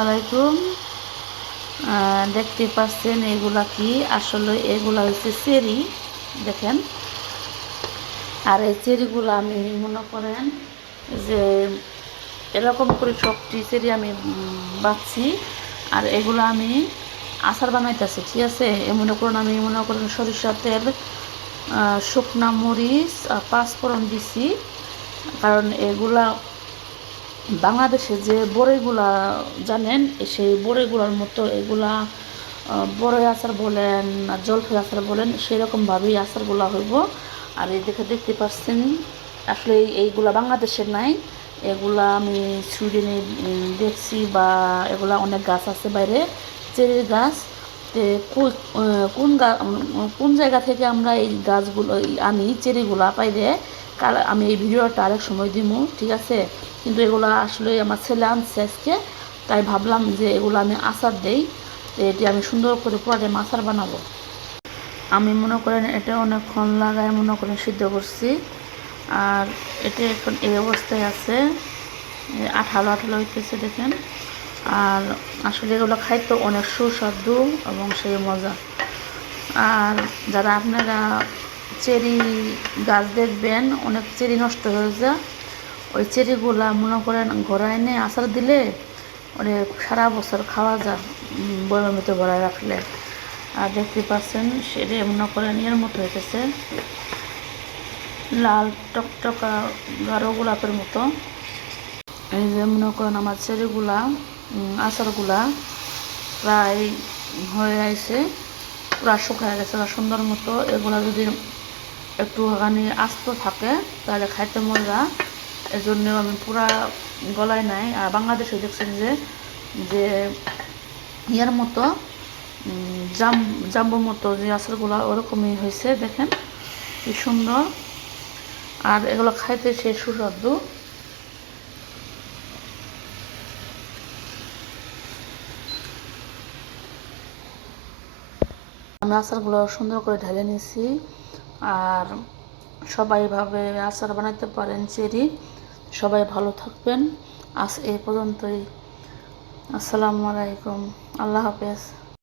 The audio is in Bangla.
আলাইকুম। দেখতে পাচ্ছেন এগুলা কি? আসলে এগুলা হচ্ছে চেরি, দেখেন। আর এই চেরিগুলো আমি মনে করেন যে এরকম করে সবটি চেরি আমি বাচ্ছি। আর এগুলো আমি আচার বানাইতেছি, ঠিক আছে। মনে করেন সরিষার তেল, শুকনা মরিচ আর পাঁচফোড়ন দিছি। কারণ এগুলা বাংলাদেশে যে বড়ইগুলা জানেন, সেই বড়ইগুলোর মতো এগুলা বড়ই আচার বলেন, জলফাই আচার বলেন, সেরকমভাবেই আচারগুলা হইব। আর এই দেখতে পাচ্ছেন আসলে এইগুলা বাংলাদেশের নাই, এগুলা আমি সুইডেনে দেখছি, বা এগুলা অনেক গাছ আছে বাইরে, চেরির গাছ। কোন জায়গা থেকে আমরা এই গাছগুলো আনি, চেরিগুলা পাইলে আমি এই ভিডিওটা আরেক সময় দিব, ঠিক আছে। কিন্তু এগুলো আসলে আমার ছেলে আনছে আজকে, তাই ভাবলাম যে এগুলো আমি আচার দেই। তো এটি আমি সুন্দর করে পুরোটা আচার বানাবো। আমি মনে করেন এটা অনেকক্ষণ লাগায় সিদ্ধ করছি। আর এটা এখন এই অবস্থায় আছে, আঠালো আঠালো হইতেছে, দেখেন। আর আসলে এগুলো খাইতে অনেক সুস্বাদু এবং সেই মজা। আর যারা আপনারা চেরি গাছ দেখবেন অনেক চেরি নষ্ট হয়ে যায়, ওই চেরিগুলা মনে করেন ঘরে এনে আচার দিলে অনেক সারা বছর খাওয়া যায়, বয়মের ভিতরে ভরায় রাখলে। আর দেখতে পাচ্ছেন সেটা মনে করেন এর মতো হয়েছে, লাল টকটকা গাঢ় গোলাপের মতো। এই যে মনে করেন আমার চেরিগুলা আচারগুলা প্রায় হয়ে আছে, পুরা শুকায় গেছে সুন্দর মতো। এগুলা যদি একটুখানি আস্ত থাকে তাহলে খাইতে মজা, এজন্য আমি পুরা গলায় নাই। আর বাংলাদেশে দেখছেন যে যে ইয়ার মতো জাম্বুর মতো যে আচারগুলো ওরকমই হয়েছে, দেখেন কি সুন্দর। আর এগুলো খাইতে সে সুস্বাদু। আমি আচারগুলো সুন্দর করে ঢেলে নিয়েছি। আর সবাই ভাবে আচার বানাতে পারেন চেরি। সবাই ভালো থাকবেন। আজ এই পর্যন্তই। আসসালামু আলাইকুম, আল্লাহ হাফেজ।